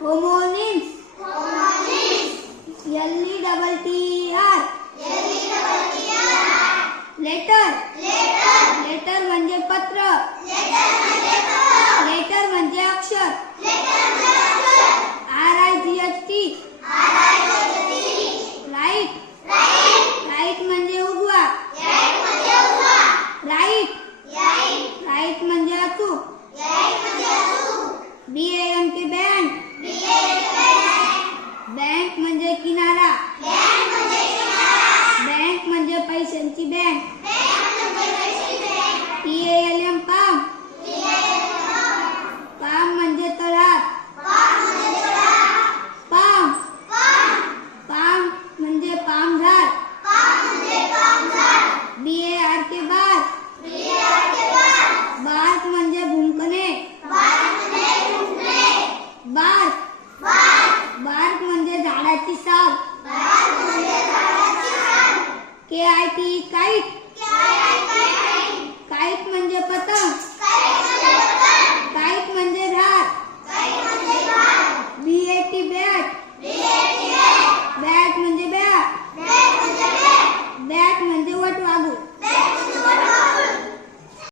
Homonyms. L-E-T-T-E-R. Letter. Letter म्हणजे पत्र. Letter म्हणजे अक्षर. R-I-G-H-T. Right. Right म्हणजे उजवा. Right. Right म्हणजे अचूक. B-A-N-K bank. Bank म्हणजे किनारा. Bank म्हणजे पैशांची बँक. P-A-L-M palm. Palm म्हणजे तळहात. Palm. Palm म्हणजे पाम झाड. B-A-R-K bark. Bark म्हणजे भुंकणे. Bark. Bark म्हणजे झाडाची साल. K-I-T-E kite.